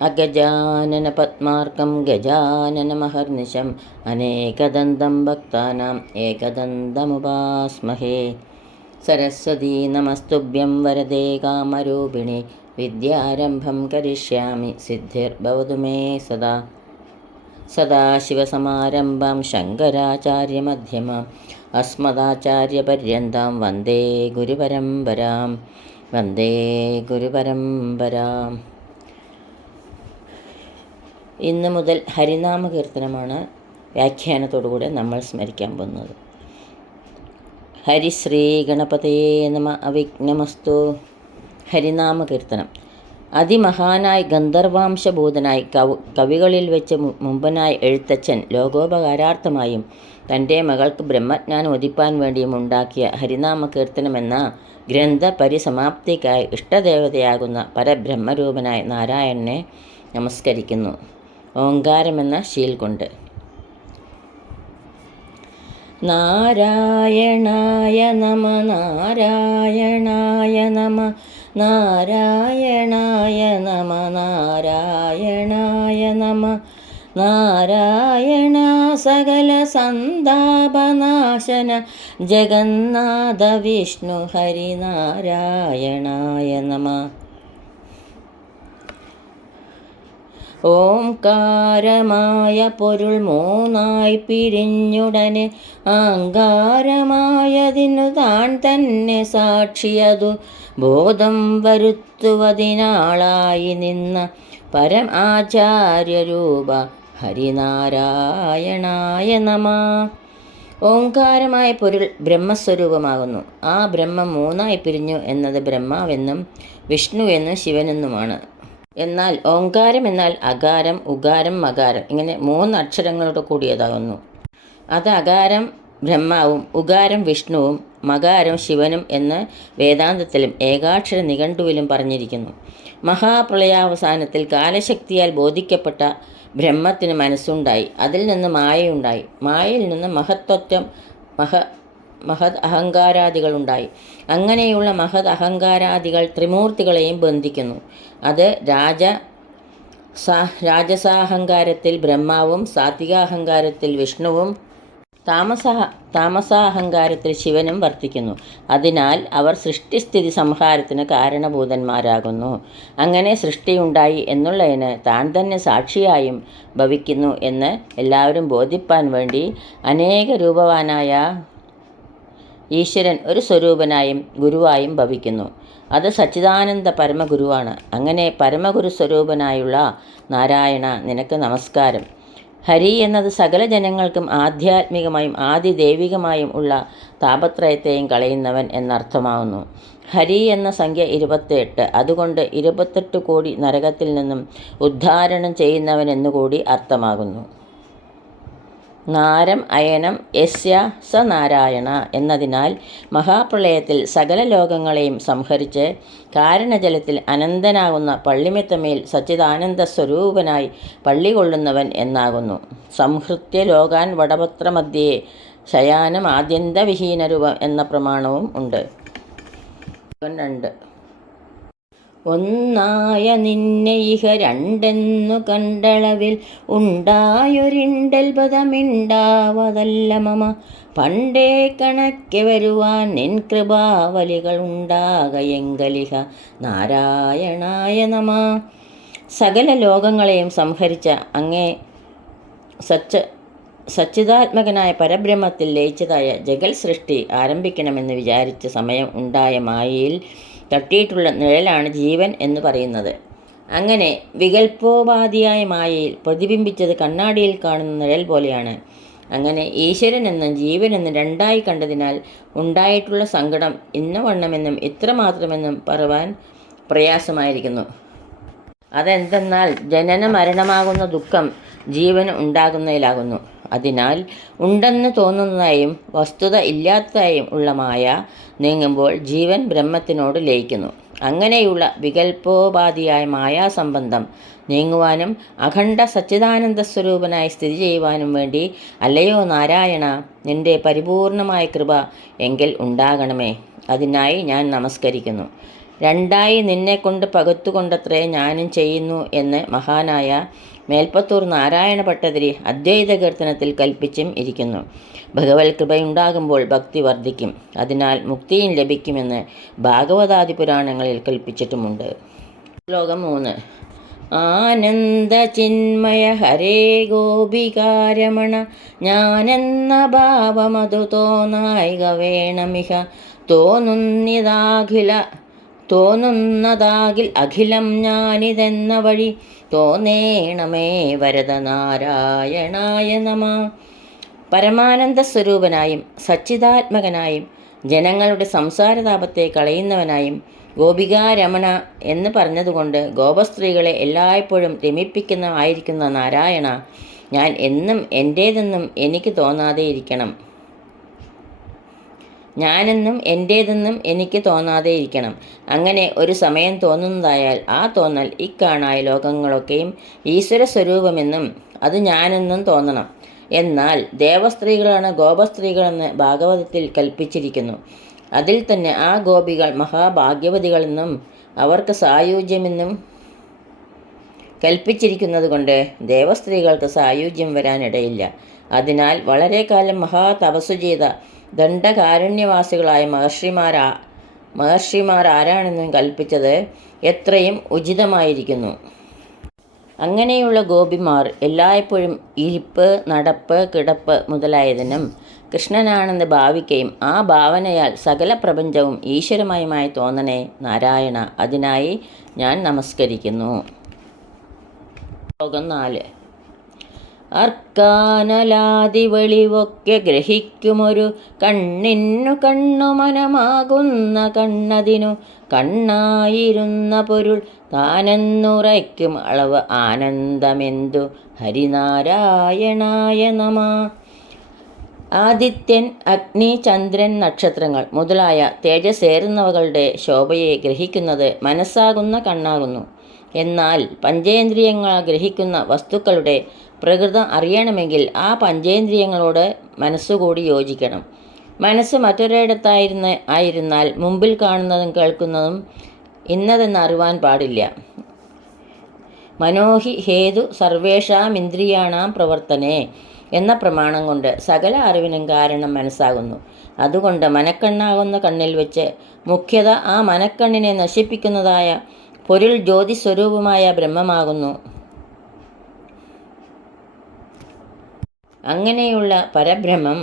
അഗജാനന പദ്മാർക്കം ഗജാനനമഹർനിശം അനേകദന്തം ഭക്താനാം ഏകദന്തമുപാസ്മഹേ. സരസ്വതീ നമസ്തുഭ്യം വരദേ കാമരൂപിണി വിദ്യാരംഭം കരിഷ്യാമി സിദ്ധിർഭവതു may സദാ. സദാശിവസമാരംഭാം ശങ്കരാചാര്യമധ്യമാം അസ്മദാചാര്യപര്യന്താം വന്ദേ ഗുരുപരമ്പരാം. വന്ദേ ഗുരുപരമ്പരാം. ഇന്ന് മുതൽ ഹരിനാമ കീർത്തനമാണ് വ്യാഖ്യാനത്തോടുകൂടെ നമ്മൾ സ്മരിക്കാൻ പോകുന്നത്. ഹരിശ്രീ ഗണപതയേ നമ. അവിഘ്നമസ്തു. ഹരിനാമ കീർത്തനം. അതിമഹാനായി ഗന്ധർവാംശഭൂതനായി കവികളിൽ വെച്ച് മുമ്പനായി എഴുത്തച്ഛൻ ലോകോപകാരാർത്ഥമായും തൻ്റെ മകൾക്ക് ബ്രഹ്മജ്ഞാനം ഉദിപ്പാൻ വേണ്ടിയും ഉണ്ടാക്കിയ ഹരിനാമ കീർത്തനമെന്ന ഗ്രന്ഥ പരിസമാപ്തിക്കായി ഇഷ്ടദേവതയാകുന്ന പരബ്രഹ്മരൂപനായ നാരായണനെ നമസ്കരിക്കുന്നു. ഓങ്കാരമെന്ന ശീൽ കൊണ്ട്. നാരായണായ നമ. നാരായണായ നമ. നാരായണായ നമ. നാരായണായ നമ. നാരായണ സകല സന്താപനാശന ജഗന്നാഥ വിഷ്ണു ഹരിനാരായണായ നമ. ഓംകാരമായ പൊരുൾ മൂന്നായി പിരിഞ്ഞുടനെ ആങ്കാരമായതിനു താൻ തന്നെ സാക്ഷിയതു ബോധം വരുത്തുവതിനാളായി നിന്ന പരം ആചാര്യരൂപ ഹരിനാരായണായ നമ. ഓംകാരമായ പൊരുൾ ബ്രഹ്മസ്വരൂപമാകുന്നു. ആ ബ്രഹ്മം മൂന്നായി പിരിഞ്ഞു എന്നത് ബ്രഹ്മാവെന്നും വിഷ്ണു എന്നും ശിവനെന്നുമാണ്. എന്നാൽ ഓങ്കാരം എന്നാൽ അകാരം, ഉകാരം, മകാരം ഇങ്ങനെ 3 അക്ഷരങ്ങളോട് കൂടിയതാകുന്നു. അത് അകാരം ബ്രഹ്മാവും ഉകാരം വിഷ്ണുവും മകാരം ശിവനും എന്ന് വേദാന്തത്തിലും ഏകാക്ഷര നിഘണ്ടുവിലും പറഞ്ഞിരിക്കുന്നു. മഹാപ്രളയാവസാനത്തിൽ കാലശക്തിയാൽ ബോധിക്കപ്പെട്ട ബ്രഹ്മത്തിന് മനസ്സുണ്ടായി. അതിൽ നിന്ന് മായയുണ്ടായി. മായയിൽ നിന്ന് മഹത് അഹങ്കാരാദികളുണ്ടായി. അങ്ങനെയുള്ള മഹത് അഹങ്കാരാദികൾ ത്രിമൂർത്തികളെയും ബന്ധിക്കുന്നു. അത് രാജസാഹങ്കാരത്തിൽ ബ്രഹ്മാവും സാത്വികാഹങ്കാരത്തിൽ വിഷ്ണുവും താമസാഹങ്കാരത്തിൽ ശിവനും വർത്തിക്കുന്നു. അതിനാൽ അവർ സൃഷ്ടിസ്ഥിതി സംഹാരത്തിന് കാരണഭൂതന്മാരാകുന്നു. അങ്ങനെ സൃഷ്ടിയുണ്ടായി എന്നുള്ളതിന് താൻ തന്നെ സാക്ഷിയായും ഭവിക്കുന്നു എന്ന് എല്ലാവരും ബോധിപ്പാൻ വേണ്ടി അനേക രൂപവാനായ ഈശ്വരൻ ഒരു സ്വരൂപനായും ഗുരുവായും ഭവിക്കുന്നു. അത് സച്ചിദാനന്ദ പരമഗുരുവാണ്. അങ്ങനെ പരമഗുരു സ്വരൂപനായുള്ള നാരായണ, നിനക്ക് നമസ്കാരം. ഹരി എന്നത് സകല ജനങ്ങൾക്കും ആധ്യാത്മികമായും ആദിദൈവികമായും ഉള്ള താപത്രയത്തെയും കളയുന്നവൻ എന്നർത്ഥമാവുന്നു. ഹരി എന്ന സംഖ്യ 28. അതുകൊണ്ട് 28 കോടി നരകത്തിൽ നിന്നും ഉദ്ധാരണം ചെയ്യുന്നവനെന്നുകൂടി അർത്ഥമാകുന്നു. നാരം അയനം യസ്യ സ നാരായണ എന്നതിനാൽ മഹാപ്രളയത്തിൽ സകല ലോകങ്ങളെയും സംഹരിച്ച് കാരണജലത്തിൽ അനന്തനാകുന്ന പള്ളിമെത്തമേൽ സച്ചിദാനന്ദ സ്വരൂപനായി പള്ളി കൊള്ളുന്നവൻ എന്നാകുന്നു. സംഹൃത്യ ലോകാൻ വടപത്രമധ്യേ ശയാനം ആദ്യന്തവിഹീനരൂപം എന്ന പ്രമാണവും ഉണ്ട്. 2 ഒന്നായ നിന്നെ ഇഹ രണ്ടെന്നു കണ്ടളവിൽ ഉണ്ടായൊരിണ്ടൽ പദമിണ്ടാവതല്ല മമ. പണ്ടേ കണക്കെ വരുവാൻ നിൻ കൃപാവലികൾ ഉണ്ടാകയെങ്കലിഹ നാരായണായ നമ. സകല ലോകങ്ങളെയും സംഹരിച്ച അങ്ങേ സച്ചിദാത്മകനായ പരബ്രഹ്മത്തിൽ ലയിച്ചതായ ജഗൽ സൃഷ്ടി ആരംഭിക്കണമെന്ന് വിചാരിച്ച സമയം ഉണ്ടായ മായയിൽ തട്ടിയിട്ടുള്ള നിഴലാണ് ജീവൻ എന്ന് പറയുന്നത്. അങ്ങനെ വികൽപ്പോപാധിയായ മായയിൽ പ്രതിബിംബിച്ചത് കണ്ണാടിയിൽ കാണുന്ന നിഴൽ പോലെയാണ്. അങ്ങനെ ഈശ്വരനെന്നും ജീവനെന്നും രണ്ടായി കണ്ടതിനാൽ ഉണ്ടായിട്ടുള്ള സങ്കടം ഇന്ന വണ്ണമെന്നും ഇത്രമാത്രമെന്നും പറയുവാൻ പ്രയാസമായിരിക്കുന്നു. അതെന്തെന്നാൽ ജനന മരണമാകുന്ന ദുഃഖം ജീവന് ഉണ്ടാകുന്നതിലാകുന്നു. അതിനാൽ ഉണ്ടെന്ന് തോന്നുന്നതായും വസ്തുത ഇല്ലാത്തതായും ഉള്ള മായ നീങ്ങുമ്പോൾ ജീവൻ ബ്രഹ്മത്തിനോട് ലയിക്കുന്നു. അങ്ങനെയുള്ള വികൽപ്പോപാധിയായ മായാസംബന്ധം നീങ്ങുവാനും അഖണ്ഡ സച്ചിദാനന്ദ സ്വരൂപനായി സ്ഥിതി ചെയ്യുവാനും വേണ്ടി അല്ലയോ നാരായണ, നിൻ്റെ പരിപൂർണമായ കൃപ എങ്കിൽ ഉണ്ടാകണമേ. അതിനായി ഞാൻ നമസ്കരിക്കുന്നു. രണ്ടായി നിന്നെക്കൊണ്ട് പകുത്തുകൊണ്ടത്രേ ഞാനും ചെയ്യുന്നു എന്ന് മഹാനായ മേൽപ്പത്തൂർ നാരായണ ഭട്ടതിരി അദ്വൈത കീർത്തനത്തിൽ കൽപ്പിച്ചും ഇരിക്കുന്നു. ഭഗവത് കൃപയുണ്ടാകുമ്പോൾ ഭക്തി വർദ്ധിക്കും, അതിനാൽ മുക്തിയും ലഭിക്കുമെന്ന് ഭാഗവതാദി പുരാണങ്ങളിൽ കൽപ്പിച്ചിട്ടുമുണ്ട്. ശ്ലോകം 3. ആനന്ദ ചിന്മയ ഹരേ ഗോപികാരമണ ഞാനെന്ന ഭാവമതു തോന്നായിക വേണമിഹ തോന്നുന്നതാകിൽ അഖിലം ഞാനിതെന്ന വഴി തോന്നേണമേ വരദനാരായണായ നമ. പരമാനന്ദ സ്വരൂപനായും സച്ചിദാത്മകനായും ജനങ്ങളുടെ സംസാരതാപത്തെ കളയുന്നവനായും ഗോപികാരമണ എന്ന് പറഞ്ഞതുകൊണ്ട് ഗോപസ്ത്രീകളെ എല്ലായ്പ്പോഴും രമിപ്പിക്കുന്നതായിരിക്കുന്ന നാരായണ, ഞാൻ എന്നും എൻ്റേതെന്നും എനിക്ക് തോന്നാതെയിരിക്കണം. അങ്ങനെ ഒരു സമയം തോന്നുന്നതായാൽ ആ തോന്നൽ ഇക്കാണായ ലോകങ്ങളൊക്കെയും ഈശ്വര സ്വരൂപമെന്നും അത് ഞാനെന്നും തോന്നണം. എന്നാൽ ദേവസ്ത്രീകളാണ് ഗോപസ്ത്രീകളെന്ന് ഭാഗവതത്തിൽ കൽപ്പിച്ചിരിക്കുന്നു. അതിൽ തന്നെ ആ ഗോപികൾ മഹാഭാഗ്യവതികളെന്നും അവർക്ക് സായുജ്യമെന്നും കൽപ്പിച്ചിരിക്കുന്നത് കൊണ്ട് ദേവസ്ത്രീകൾക്ക് സായുജ്യം വരാനിടയില്ല. അതിനാൽ വളരെ കാലം മഹാതപസ്സു ചെയ്ത ദണ്ഡകാരണ്യവാസികളായ മഹർഷിമാർ ആരാണെന്നും കൽപ്പിച്ചത് എത്രയും ഉചിതമായിരിക്കുന്നു. അങ്ങനെയുള്ള ഗോപിമാർ എല്ലായ്പ്പോഴും ഇരിപ്പ്, നടപ്പ്, കിടപ്പ് മുതലായതിനും കൃഷ്ണനാണെന്ന് ഭാവിക്കുകയും ആ ഭാവനയാൽ സകല പ്രപഞ്ചവും ഈശ്വരമയമായി തോന്നണേ നാരായണ, അതിനായി ഞാൻ നമസ്കരിക്കുന്നു. ശ്ലോകം 4. അർക്കാനലാദി വെളിവൊക്കെ ഗ്രഹിക്കുമൊരു കണ്ണിന്നു കണ്ണുമനമാകുന്ന കണ്ണതിനു കണ്ണായിരുന്ന പൊരുൾ താനെന്നുറയ്ക്കും അളവ് ആനന്ദമെന്തു ഹരിനാരായണായ നമ. ആദിത്യൻ, അഗ്നി, ചന്ദ്രൻ, നക്ഷത്രങ്ങൾ മുതലായ തേജസ്സേറുന്നവകളുടെ ശോഭയെ ഗ്രഹിക്കുന്നത് മനസ്സാകുന്ന കണ്ണാകുന്നു. എന്നാൽ പഞ്ചേന്ദ്രിയങ്ങൾ ഗ്രഹിക്കുന്ന വസ്തുക്കളുടെ പ്രകൃതം അറിയണമെങ്കിൽ ആ പഞ്ചേന്ദ്രിയങ്ങളോട് മനസ്സുകൂടി യോജിക്കണം. മനസ്സ് മറ്റൊരിടത്തായിരുന്നാൽ മുമ്പിൽ കാണുന്നതും കേൾക്കുന്നതും ഇന്നതെന്ന് അറിവാൻ പാടില്ല. മനോഹി ഹേതു സർവേഷാമിന്ദ്രിയാണാം പ്രവർത്തനേ എന്ന പ്രമാണം കൊണ്ട് സകല അറിവിനും കാരണം മനസ്സാകുന്നു. അതുകൊണ്ട് മനക്കണ്ണാകുന്ന കണ്ണിൽ വെച്ച് മുഖ്യത ആ മനക്കണ്ണിനെ നശിപ്പിക്കുന്നതായ പൊരുൾ ജ്യോതിസ്വരൂപമായ ബ്രഹ്മമാകുന്നു. അങ്ങനെയുള്ള പരബ്രഹ്മം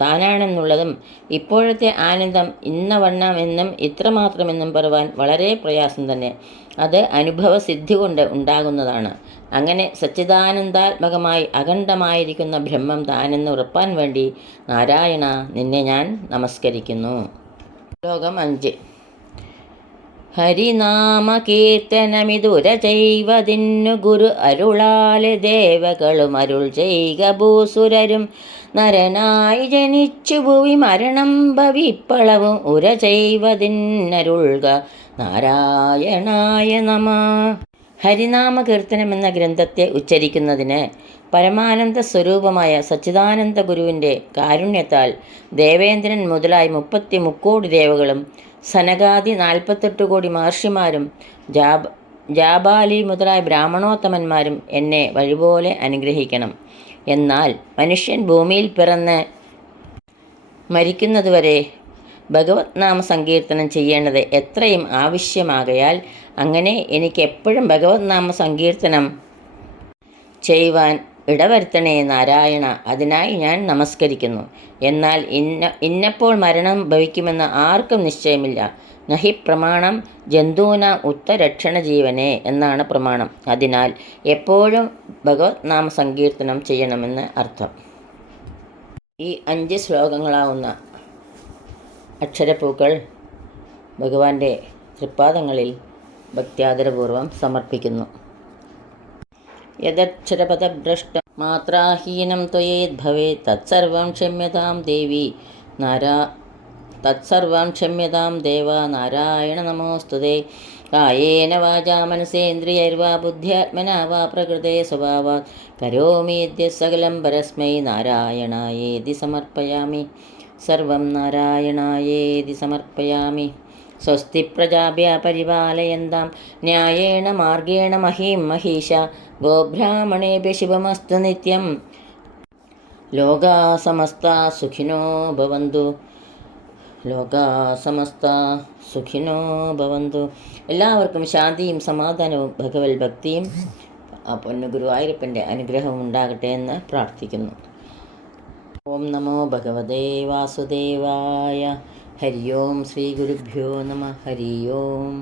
താനാണെന്നുള്ളതും ഇപ്പോഴത്തെ ആനന്ദം ഇന്നവണ്ണം എന്നും ഇത്രമാത്രമെന്നും പറയുവാൻ വളരെ പ്രയാസം തന്നെ. അത് അനുഭവസിദ്ധി കൊണ്ട് ഉണ്ടാകുന്നതാണ്. അങ്ങനെ സച്ചിദാനന്ദാത്മകമായി അഖണ്ഡമായിരിക്കുന്ന ബ്രഹ്മം താനെന്ന് ഉറപ്പാൻ വേണ്ടി നാരായണ, നിന്നെ ഞാൻ നമസ്കരിക്കുന്നു. ശ്ലോകം 5. ഹരിനാമകീർത്തനമിതുരചൈവതിന്നു ഗുരു അരുളാലെ ദേവകളും അരുൾ ചെയ്ക ഭൂസുരരും നരനായി ജനിച്ചു ഭുവി മരണം ഭവിപ്പളവും ഉര ചെയ്വതിന്നരുൾക നാരായണായ നമ. ഹരിനാമകീർത്തനം എന്ന ഗ്രന്ഥത്തെ ഉച്ചരിക്കുന്നതിന് പരമാനന്ദ സ്വരൂപമായ സച്ചിദാനന്ദ ഗുരുവിൻ്റെ കാരുണ്യത്താൽ ദേവേന്ദ്രൻ മുതലായി 33 കോടി ദേവകളും സനകാദി 48 കോടി മഹർഷിമാരും ജാബാലി മുതലായ ബ്രാഹ്മണോത്തമന്മാരും എന്നെ വഴിപോലെ അനുഗ്രഹിക്കണം. എന്നാൽ മനുഷ്യൻ ഭൂമിയിൽ പിറന്ന് മരിക്കുന്നതുവരെ ഭഗവത് നാമ സങ്കീർത്തനം ചെയ്യേണ്ടത് എത്രയും ആവശ്യമാകയാൽ അങ്ങനെ എനിക്ക് എപ്പോഴും ഭഗവത് നാമ സങ്കീർത്തനം ചെയ്യുവാൻ ഇടവരുത്തണേ നാരായണ, അതിനായി ഞാൻ നമസ്കരിക്കുന്നു. എന്നാൽ ഇന്നപ്പോൾ മരണം ഭവിക്കുമെന്ന് ആർക്കും നിശ്ചയമില്ല. നഹി പ്രമാണം ജന്തൂനാം ഉത്തരക്ഷണ ജീവനെ എന്നാണ് പ്രമാണം. അതിനാൽ എപ്പോഴും ഭഗവത് നാമ സങ്കീർത്തനം ചെയ്യണമെന്ന് അർത്ഥം. ഈ 5 ശ്ലോകങ്ങളാവുന്ന അക്ഷരപ്പൂക്കൾ ഭഗവാന്റെ തൃപ്പാദങ്ങളിൽ ഭക്ത്യാദരപൂർവം സമർപ്പിക്കുന്നു. യദക്ഷരപദഭ്രഷ്ടം മാത്രാഹീനം ത്വയേദ്ഭവേത് തത്സർവം ക്ഷമ്യതാം ദേവി ദേവ നാരായണ നമോസ്തുതേ. കായേന വാചാ മനസേന്ദ്രിയൈർവാ ബുദ്ധ്യാത്മനാ വാ പ്രകൃതേ സ്വഭാവാത് കരോമീദ്യ സകലം പരസ്മൈ നാരായണായേതി സമർപ്പയാമി. സർവം നാരായണായേതി സമർപ്പയാമി. സ്വസ്തി പ്രജാഭ്യ പരിപാലയന്താം ന്യായേണ മാർഗേണ മഹീം മഹീഷ. ഗോബ്രാഹ്മണേഭ്യ ശുഭമസ്തു നിത്യം. ലോകാ സമസ്താ സുഖിനോ ഭവന്തു. ലോകാ സമസ്താ സുഖിനോ ഭവന്തു. എല്ലാവർക്കും ശാന്തിയും സമാധാനവും ഭഗവത് ഭക്തിയും പൊന്നു ഗുരുവായൂരപ്പൻ്റെ അനുഗ്രഹം ഉണ്ടാകട്ടെ എന്ന് പ്രാർത്ഥിക്കുന്നു. ഓം നമോ ഭഗവതേ വാസുദേവായ. ഹരി ഓം. ശ്രീ ഗുരുഭ്യോ നമഃ. ഹരി ഓം.